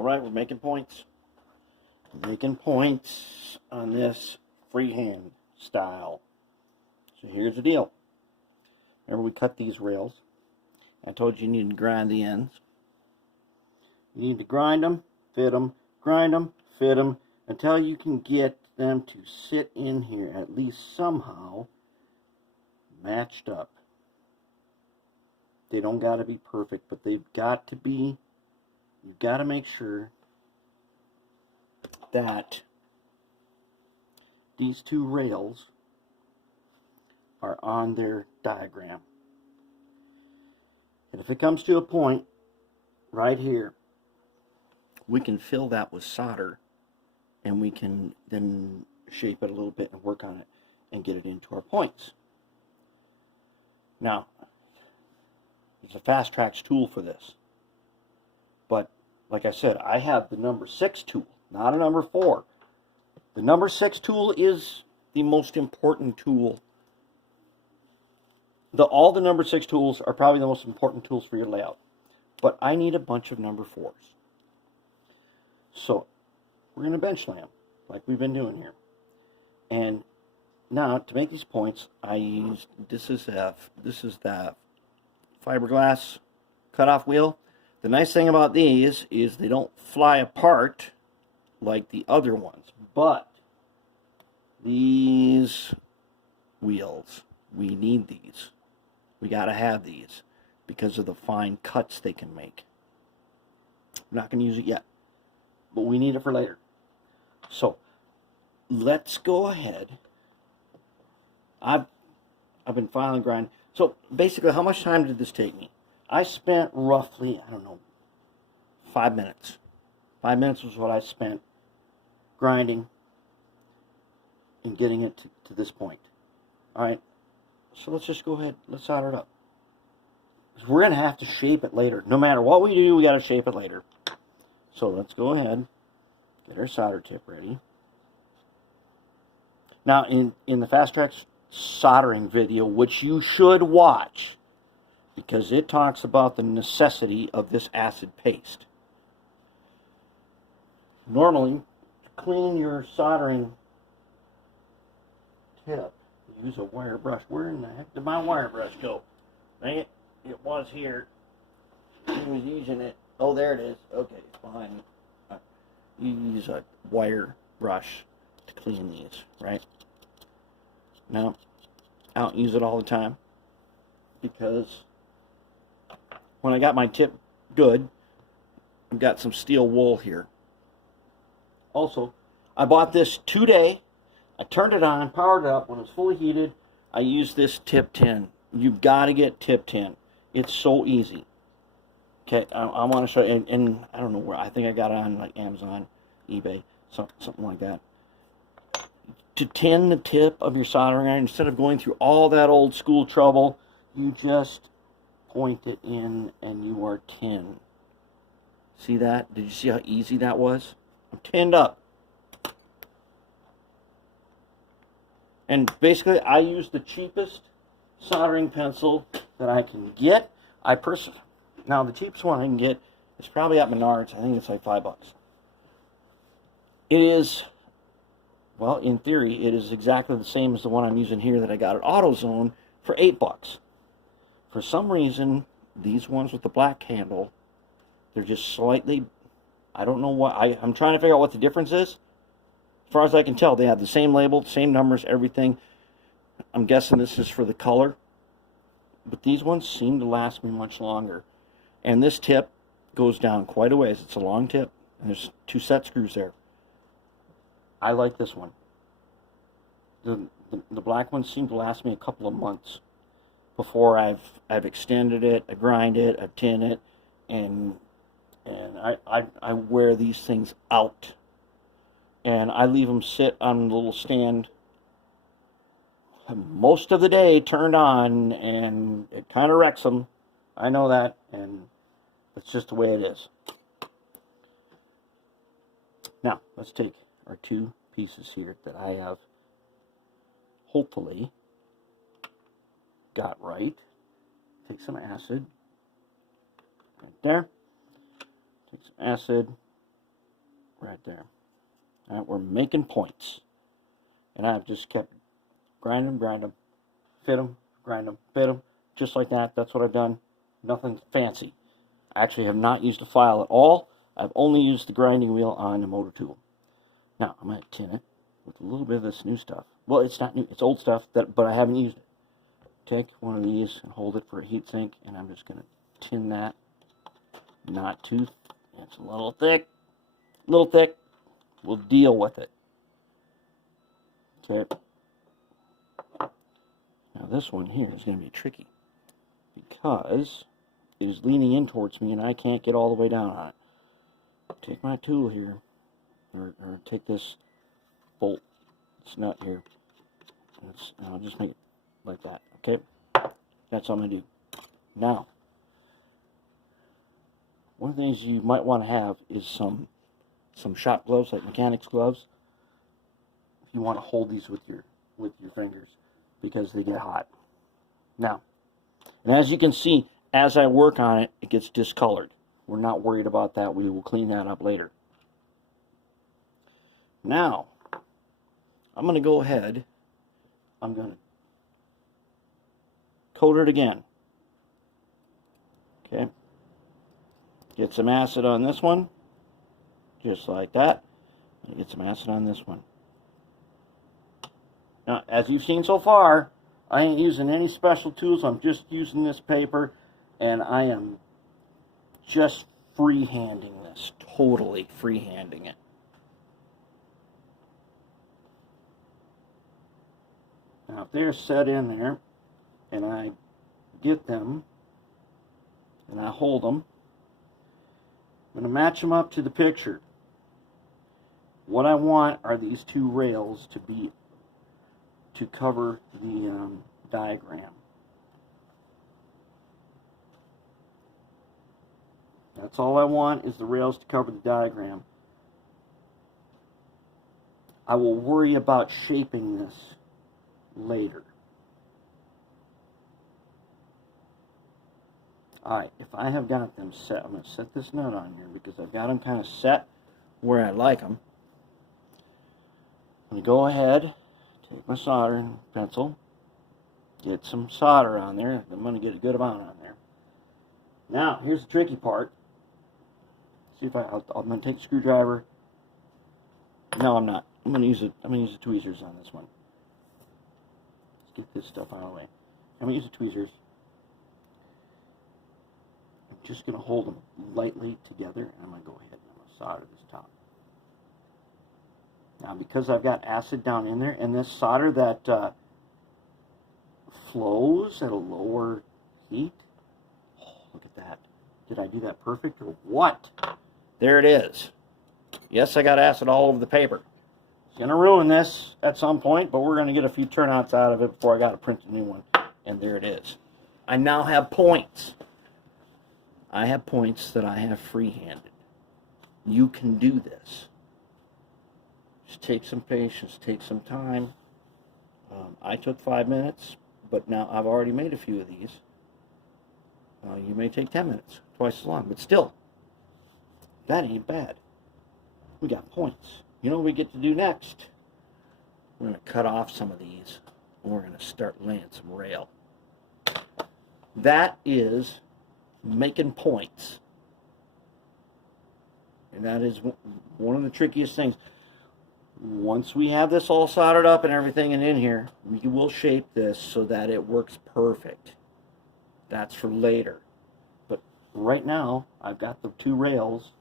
Alright, we're making points. Making points on this freehand style. So here's the deal. Remember we cut these rails. I told you need to grind the ends. You need to grind them, fit them, grind them, fit them, until you can get them to sit in here at least somehow matched up. They don't got to be perfect, but they've got to be. You've got to make sure that these two rails are on their diagram. And if it comes to a point right here, we can fill that with solder, and we can then shape it a little bit and work on it and get it into our points. Now, there's a fast tracks tool for this. But, like I said, I have the number 6 tool, not a number 4. The number 6 tool is the most important tool. All the number 6 tools are probably the most important tools for your layout. But I need a bunch of number 4s. So, we're going to bench slam, like we've been doing here. And now, to make these points, I used, this is that fiberglass cutoff wheel. The nice thing about these is they don't fly apart like the other ones. But these wheels, we need these. We got to have these because of the fine cuts they can make. I'm not going to use it yet, but we need it for later. So let's go ahead. I've been filing grind. So basically, how much time did this take me? I spent roughly, I don't know, 5 minutes. 5 minutes was what I spent grinding and getting it to this point. All right. So let's just go ahead. Let's solder it up. We're going to have to shape it later. No matter what we do, we got to shape it later. So let's go ahead. Get our solder tip ready. Now, in the Fast Tracks soldering video, which you should watch, because it talks about the necessity of this acid paste. Normally, to clean your soldering tip, use a wire brush. Where in the heck did my wire brush go? Dang it, it was here. He was using it. Oh, there it is. Okay, it's behind me. You use a wire brush to clean these, right? Now, I don't use it all the time because when I got my tip good, I've got some steel wool here. Also, I bought this today. I turned it on, powered it up. When it was fully heated, I used this tip tin. You've got to get tip tin. It's so easy. Okay, I want to show you, and I don't know where. I think I got it on like Amazon, eBay, something like that. To tin the tip of your soldering iron, instead of going through all that old school trouble, you just point it in and you are tin. See that? Did you see how easy that was? I'm tinned up. And basically, I use the cheapest soldering pencil that I can get. Now, the cheapest one I can get is probably at Menards. I think it's like $5. It is, well, in theory, it is exactly the same as the one I'm using here that I got at AutoZone for $8. For some reason, these ones with the black handle, they're just slightly, I don't know what, I'm trying to figure out what the difference is. As far as I can tell, they have the same label, same numbers, everything. I'm guessing this is for the color. But these ones seem to last me much longer. And this tip goes down quite a ways. It's a long tip, and there's 2 set screws there. I like this one. The black ones seem to last me a couple of months before I've extended it, I grind it, I tin it, and I wear these things out. And I leave them sit on a little stand most of the day turned on, and it kind of wrecks them. I know that, and that's just the way it is. Now, let's take our 2 pieces here that I have hopefully got right. Take some acid right there. Take some acid, right there. All right, we're making points. And I've just kept grind them, fit them, grind them, fit them, just like that. That's what I've done. Nothing fancy. I actually have not used a file at all. I've only used the grinding wheel on the motor tool. Now, I'm going to tin it with a little bit of this new stuff. Well, it's not new. It's old stuff, but I haven't used it. Take one of these and hold it for a heat sink, and I'm just going to tin that. Not too, it's a little thick. We'll deal with it. Okay. Now this one here is going to be tricky because it is leaning in towards me and I can't get all the way down on it. Take my tool here, or take this bolt, this nut here, and I'll just make it like that, okay? That's what I'm going to do. Now, one of the things you might want to have is some shop gloves, like mechanics gloves, if you want to hold these with your fingers, because they get hot. Now, and as you can see, as I work on it, it gets discolored. We're not worried about that. We will clean that up later. Now, I'm going to go ahead. I'm going to coat it again. Okay. Get some acid on this one, just like that. And get some acid on this one. Now, as you've seen so far, I ain't using any special tools. I'm just using this paper, and I am just freehanding this, totally freehanding it. Now, if they're set in there, and I get them, and I hold them, I'm going to match them up to the picture. What I want are these two rails to cover the diagram. That's all I want, is the rails to cover the diagram. I will worry about shaping this later. Alright, if I have got them set, I'm going to set this nut on here because I've got them kind of set where I like them. I'm going to go ahead, take my soldering pencil, get some solder on there. I'm going to get a good amount on there. Now, here's the tricky part. See if I'm going to take a screwdriver. No, I'm not. I'm going to use the tweezers on this one. Let's get this stuff out of the way. I'm going to use the tweezers. I'm just going to hold them lightly together, and I'm going to go ahead and I'm going to solder this top. Now, because I've got acid down in there, and this solder that flows at a lower heat. Oh, look at that. Did I do that perfect or what? There it is. Yes, I got acid all over the paper. It's going to ruin this at some point, but we're going to get a few turnouts out of it before I got to print a new one. And there it is. I now have points. I have points that I have free-handed. You can do this. Just take some patience, take some time. I took 5 minutes, but now I've already made a few of these. You may take 10 minutes, twice as long, but still, that ain't bad. We got points. You know what we get to do next? We're going to cut off some of these, and we're going to start laying some rail. That is making points. And that is one of the trickiest things. Once we have this all soldered up and everything and in here, we will shape this so that it works perfect. That's for later. But right now, I've got the two rails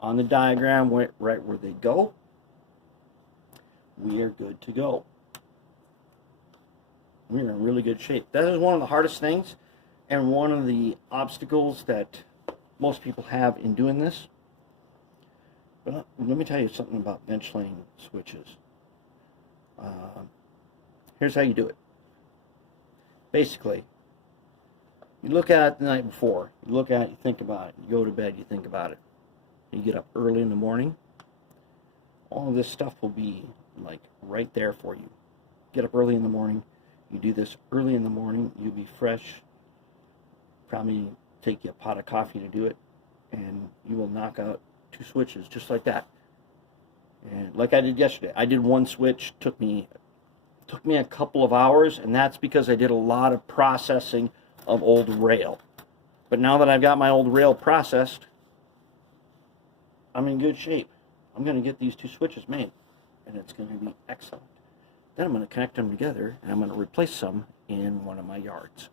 on the diagram right where they go. We are good to go. We're in really good shape. That is one of the hardest things and one of the obstacles that most people have in doing this. But let me tell you something about bench lane switches. Here's how you do it. Basically, you look at it the night before. You look at it, you think about it. You go to bed, you think about it. You get up early in the morning. All of this stuff will be like right there for you. Get up early in the morning. You do this early in the morning. You'll be fresh. Probably take you a pot of coffee to do it. And you will knock out two switches just like that. And like I did yesterday, I did one switch, took me a couple of hours, and that's because I did a lot of processing of old rail. But now that I've got my old rail processed, I'm in good shape. I'm going to get these 2 switches made, and it's going to be excellent. Then I'm going to connect them together, and I'm going to replace some in one of my yards.